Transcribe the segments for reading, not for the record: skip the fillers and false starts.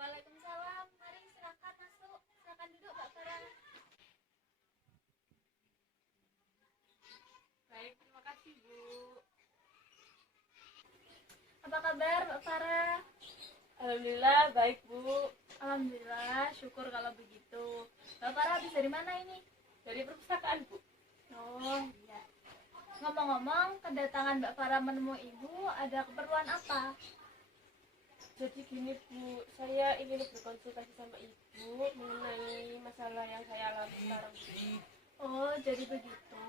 Waalaikumsalam, mari silakan masuk. Silakan duduk, Mbak Farah. Baik, terima kasih Bu. Apa kabar, Mbak Farah? Alhamdulillah baik Bu. Alhamdulillah, syukur kalau begitu. Mbak Farah habis dari mana ini? Dari perpustakaan Bu. Oh, iya. Ngomong-ngomong, kedatangan Mbak Farah menemui Ibu ada keperluan apa? Jadi gini Bu, saya ingin berkonsultasi sama Ibu mengenai masalah yang saya alami sekarang Bu. Oh, jadi begitu.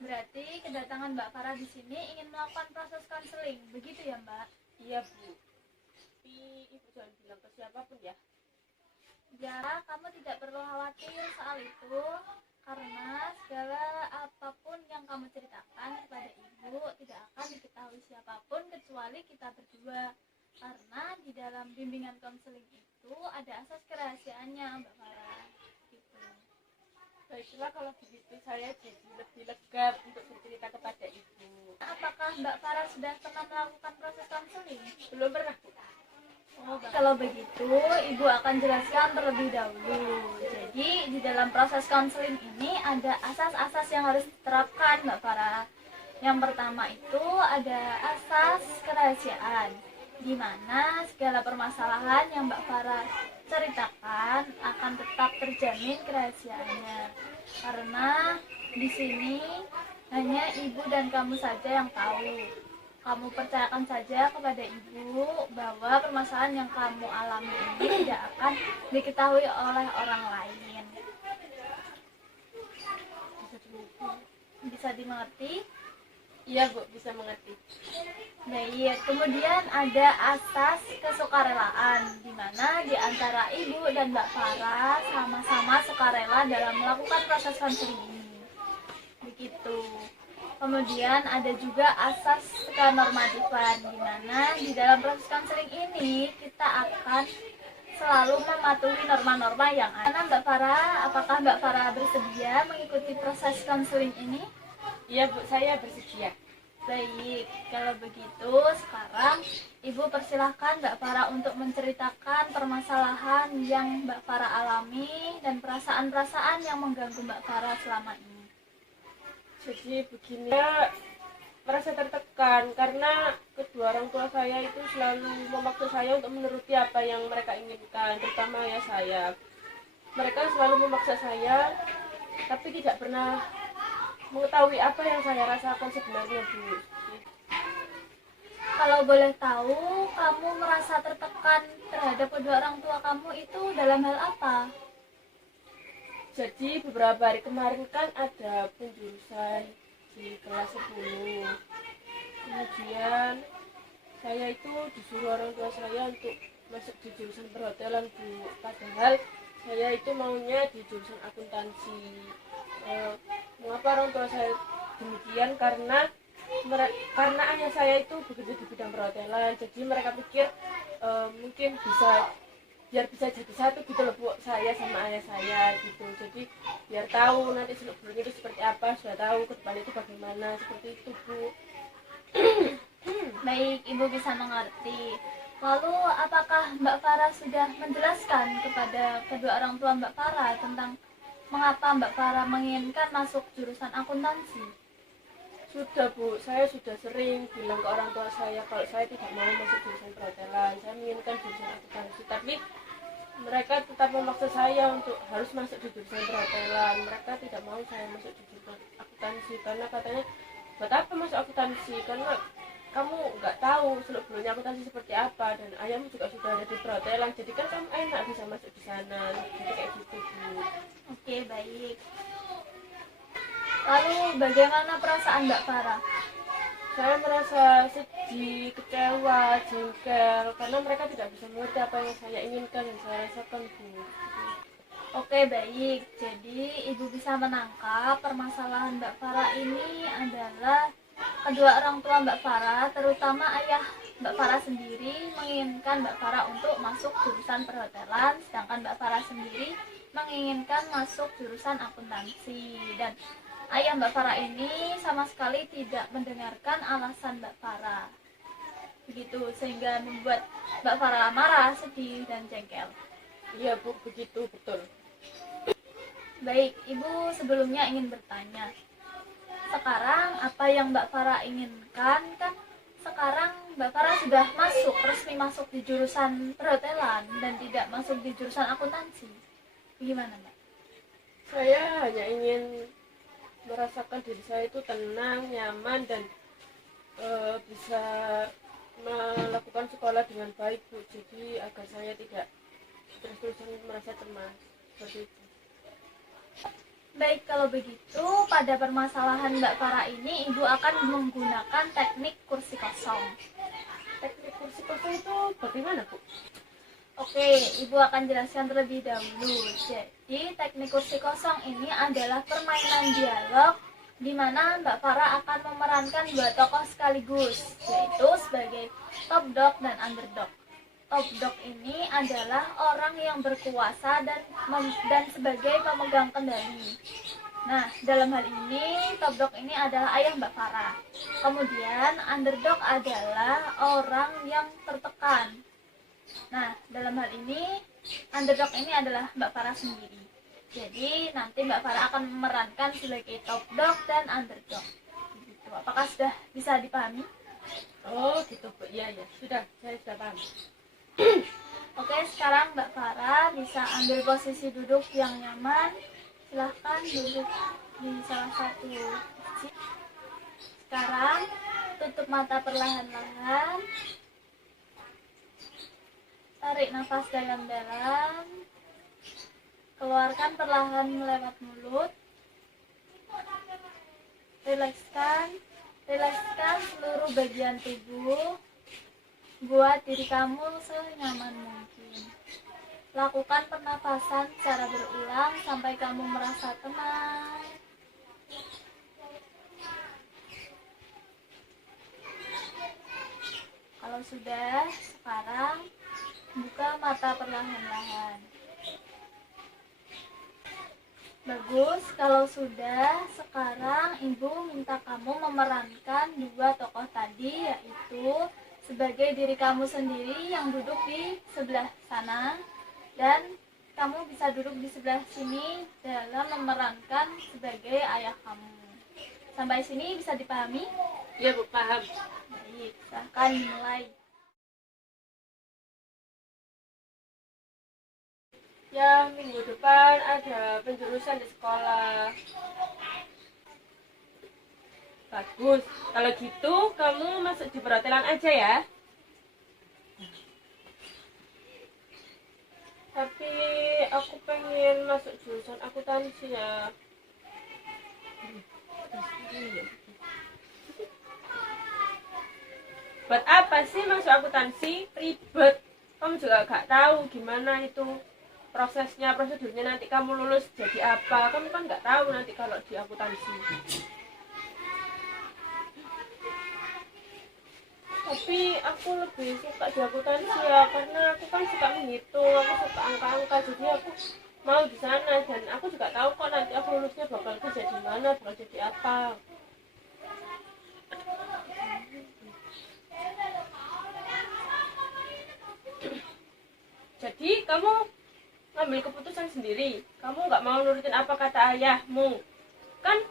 Berarti kedatangan Mbak Farah di sini ingin melakukan proses konseling, begitu ya, Mbak? Iya Bu. Tapi Ibu jangan bilang ke siapapun ya. Ya, kamu tidak perlu khawatir soal itu, karena segala apapun yang kamu ceritakan kepada Ibu tidak akan diketahui siapapun kecuali kita berdua. Karena di dalam bimbingan konseling itu ada asas kerahasiaannya, Mbak Farah. Gitu. Baiklah kalau begitu saya jadi lebih lega untuk bercerita kepada Ibu. Apakah Mbak Farah sudah pernah melakukan proses konseling? Belum pernah Bu. Oh, kalau begitu, Ibu akan jelaskan terlebih dahulu. Jadi, di dalam proses konseling ini ada asas-asas yang harus diterapkan, Mbak Farah. Yang pertama itu ada asas kerahasiaan, di mana segala permasalahan yang Mbak Farah ceritakan akan tetap terjamin kerahasiaannya. Karena di sini hanya Ibu dan kamu saja yang tahu. Kamu percayakan saja kepada Ibu bahwa permasalahan yang kamu alami ini tidak akan diketahui oleh orang lain. Bisa dimengerti? Iya Bu, bisa mengerti. Baik, kemudian ada asas kesukarelaan, di mana di antara Ibu dan Mbak Farah sama-sama sukarela dalam melakukan proses konseling ini. Begitu. Kemudian ada juga asas kenormatifan, di mana di dalam proses konseling ini kita akan selalu mematuhi norma-norma yang ada. Mbak Farah, apakah Mbak Farah bersedia mengikuti proses konseling ini? Iya Bu, saya bersedia. Baik, kalau begitu sekarang Ibu persilahkan Mbak Farah untuk menceritakan permasalahan yang Mbak Farah alami dan perasaan-perasaan yang mengganggu Mbak Farah selama ini. Jadi begini, saya merasa tertekan karena kedua orang tua saya itu selalu memaksa saya untuk menuruti apa yang mereka inginkan, terutama ayah saya. Mereka selalu memaksa saya, tapi tidak pernah mengetahui apa yang saya rasakan sebenarnya Bu. Kalau boleh tahu, kamu merasa tertekan terhadap kedua orang tua kamu itu dalam hal apa? Jadi beberapa hari kemarin kan ada penjurusan di kelas 10. Kemudian saya itu disuruh orang tua saya untuk masuk di jurusan perhotelan Bu. Padahal saya itu maunya di jurusan akuntansi. Mengapa orang tua saya demikian? Karena ayah saya itu bekerja di bidang perhotelan. Jadi mereka pikir mungkin biar bisa jadi satu gitu loh Bu, saya sama ayah saya gitu. Jadi biar tahu nanti seluk-beluknya itu seperti apa, sudah tahu ke depan itu bagaimana, seperti itu Bu. Baik, Ibu bisa mengerti. Lalu apakah Mbak Farah sudah menjelaskan kepada kedua orang tua Mbak Farah tentang mengapa Mbak Farah menginginkan masuk jurusan akuntansi? Sudah Bu, saya sudah sering bilang ke orang tua saya kalau saya tidak mau masuk jurusan perhotelan, saya menginginkan jurusan akuntansi, tapi mereka tetap memaksa saya untuk harus masuk di jurusan perhotelan. Mereka tidak mau saya masuk di jurusan akuntansi karena katanya, buat apa masuk akuntansi? Karena kamu nggak tahu seluk-beluknya akuntansi seperti apa, dan ayahmu juga sudah ada di perhotelan, jadi kan kamu enak bisa masuk di sana, gitu kayak gitu Bu. Oke, baik. Lalu bagaimana perasaan Mbak Farah? Saya merasa sedih, kecewa, jengkel karena mereka tidak bisa mengerti apa yang saya inginkan dan saya rasakan, Bu. Oke, baik. Jadi, Ibu bisa menangkap permasalahan Mbak Farah ini adalah kedua orang tua Mbak Farah, terutama ayah Mbak Farah sendiri menginginkan Mbak Farah untuk masuk jurusan perhotelan, sedangkan Mbak Farah sendiri menginginkan masuk jurusan akuntansi. Dan ayah Mbak Farah ini sama sekali tidak mendengarkan alasan Mbak Farah. Begitu, sehingga membuat Mbak Farah marah, sedih, dan jengkel. Iya, Bu, begitu, betul. Baik, Ibu sebelumnya ingin bertanya. Sekarang apa yang Mbak Farah inginkan? Kan sekarang Mbak Farah sudah resmi masuk di jurusan perhotelan dan tidak masuk di jurusan akuntansi. Bagaimana, Mbak? Saya hanya ingin merasakan diri saya itu tenang, nyaman, dan bisa melakukan sekolah dengan baik, Bu. Jadi agar saya tidak terus-terusan merasa cemas seperti itu. Baik, kalau begitu pada permasalahan Mbak Farah ini Ibu akan menggunakan teknik kursi kosong. Teknik kursi kosong itu bagaimana, Bu? Oke, Ibu akan jelaskan terlebih dahulu. Jadi, teknik kursi kosong ini adalah permainan dialog di mana Mbak Farah akan memerankan dua tokoh sekaligus, yaitu sebagai top dog dan underdog. Top dog ini adalah orang yang berkuasa dan sebagai pemegang kendali. Nah, dalam hal ini top dog ini adalah ayah Mbak Farah. Kemudian underdog adalah orang yang tertekan. Nah, dalam hal ini underdog ini adalah Mbak Farah sendiri. Jadi nanti Mbak Farah akan memerankan sebagai top dog dan underdog. Gitu. Apakah sudah bisa dipahami? Oh, gitu, Bu. Iya, ya. Sudah, saya sudah paham. Oke, sekarang Mbak Farah bisa ambil posisi duduk yang nyaman. Silahkan duduk di salah satu kursi. Sekarang tutup mata perlahan-lahan. Tarik nafas dalam-dalam. Keluarkan perlahan lewat mulut. Rilekskan seluruh bagian tubuh. Buat diri kamu senyaman mungkin. Lakukan pernapasan secara berulang sampai kamu merasa tenang. Kalau sudah, sekarang buka mata perlahan-lahan. Bagus, kalau sudah, sekarang Ibu minta kamu memerankan dua tokoh tadi, yaitu sebagai diri kamu sendiri yang duduk di sebelah sana, dan kamu bisa duduk di sebelah sini dalam memerankan sebagai ayah kamu. Sampai sini bisa dipahami? Iya, Bu, paham. Baik, silahkan dimulai. Ya, minggu depan ada penjurusan di sekolah. Bagus. Kalau gitu, kamu masuk di perhotelan aja ya. Tapi aku pengen masuk jurusan akuntansi ya. Buat apa sih masuk akuntansi? Ribet. Kamu juga gak tahu gimana itu prosesnya, prosedurnya nanti kamu lulus jadi apa. Kamu kan gak tahu nanti kalau di akuntansi. Tapi aku lebih suka di akuntansi ya, karena aku kan suka menghitung, aku suka angka-angka, jadi aku mau di sana. Dan aku juga tahu kok nanti aku lulusnya bakal kerja di mana, bakal jadi apa. Jadi kamu ngambil keputusan sendiri, kamu nggak mau nurutin apa kata ayahmu. Kan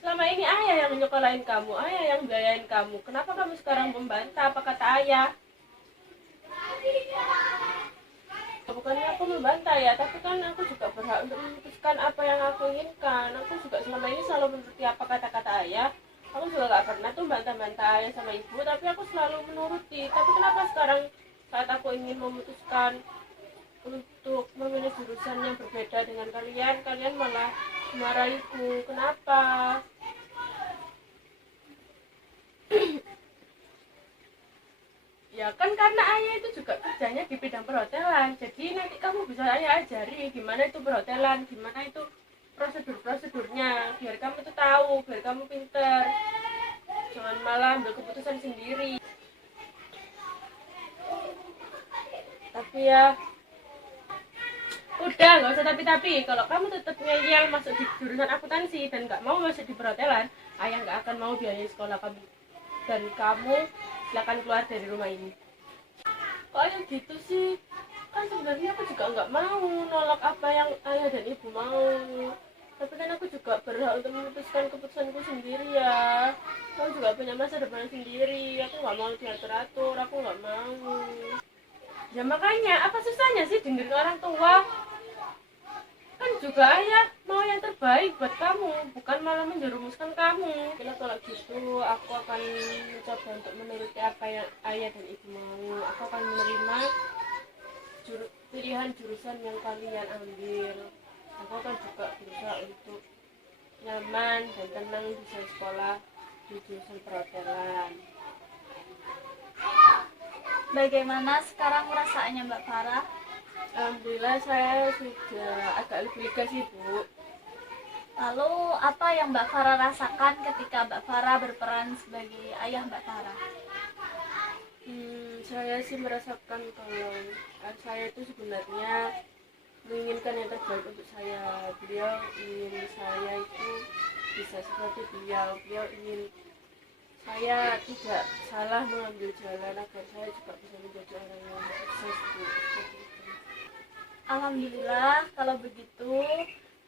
selama ini ayah yang nyekolahin kamu, ayah yang biayain kamu. Kenapa kamu sekarang membantah apa kata ayah? Bukannya aku membantah ya, tapi kan aku juga berhak untuk memutuskan apa yang aku inginkan. Aku juga selama ini selalu menuruti apa kata-kata ayah. Aku juga gak pernah tuh bantah-bantah ayah sama ibu, tapi aku selalu menuruti. Tapi kenapa sekarang saat aku ingin memutuskan untuk memilih jurusan yang berbeda dengan kalian, kalian malah memarahiku? Kenapa? Ya kan karena ayah itu juga kerjanya di bidang perhotelan, jadi nanti kamu bisa ayah ajari gimana itu perhotelan, gimana itu prosedurnya, biar kamu tuh tahu, biar kamu pinter, jangan malah ambil keputusan sendiri. Tapi ya udah, nggak usah tapi kalau kamu tetap ngeyel masuk di jurusan akuntansi dan nggak mau masuk di perhotelan, ayah nggak akan mau biayai sekolah kamu, dan kamu silakan keluar dari rumah ini. Kok ayah gitu sih? Kan sebenarnya aku juga nggak mau nolak apa yang ayah dan ibu mau, tapi kan aku juga berhak untuk memutuskan keputusanku sendiri ya. Kamu juga punya masa depan sendiri, aku nggak mau diatur-atur, aku nggak mau. Ya makanya apa susahnya sih dengerin orang tua? Kan juga ayah mau yang terbaik buat kamu, bukan malah menjerumuskan kamu. Kalau gitu aku akan mencoba untuk menuruti apa yang ayah dan ibu mau. Aku akan menerima pilihan jurusan yang kalian ambil. Aku akan juga berusaha untuk nyaman dan tenang bisa sekolah di jurusan perhotelan. Bagaimana sekarang perasaannya Mbak Farah? Alhamdulillah saya sudah agak lebih lega sih Bu. Lalu apa yang Mbak Farah rasakan ketika Mbak Farah berperan sebagai ayah Mbak Farah? Saya sih merasakan kalau saya itu sebenarnya menginginkan yang terbaik untuk saya. Beliau ingin saya itu bisa seperti beliau. Beliau ingin saya tidak salah mengambil jalan agar saya juga bisa menjadi orang yang sukses Bu. Alhamdulillah kalau begitu.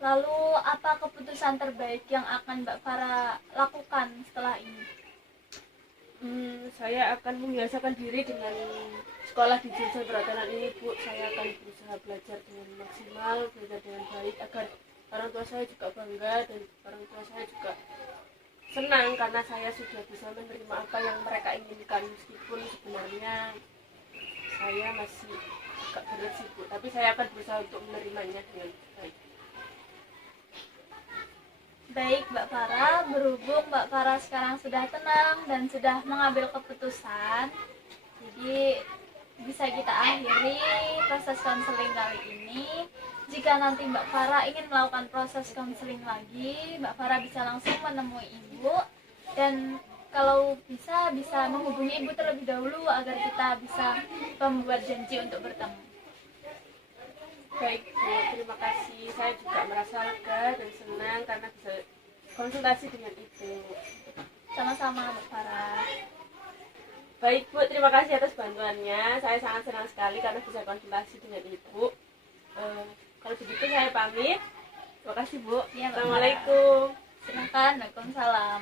Lalu apa keputusan terbaik yang akan Mbak Farah lakukan setelah ini? Saya akan membiasakan diri dengan sekolah di jurusan perhotelan ini Bu. Saya akan berusaha belajar dengan maksimal, belajar dengan baik agar orang tua saya juga bangga dan orang tua saya juga senang karena saya sudah bisa menerima apa yang mereka inginkan, meskipun sebenarnya saya masih agak berat sih Bu, tapi saya akan berusaha untuk menerimanya dengan baik. Baik Mbak Farah, berhubung Mbak Farah sekarang sudah tenang dan sudah mengambil keputusan, jadi bisa kita akhiri proses konseling kali ini. Jika nanti Mbak Farah ingin melakukan proses konseling lagi, Mbak Farah bisa langsung menemui Ibu, dan kalau bisa menghubungi Ibu terlebih dahulu agar kita bisa membuat janji untuk bertemu. Baik Bu, terima kasih. Saya juga merasa lega dan senang karena bisa konsultasi dengan Ibu. Sama-sama Mbak Farah. Baik Bu, terima kasih atas bantuannya. Saya sangat senang sekali karena bisa konsultasi dengan Ibu. Kalau begitu saya pamit. Terima kasih Bu. Ya, Mbak. Assalamualaikum. Silakan, Waalaikumsalam.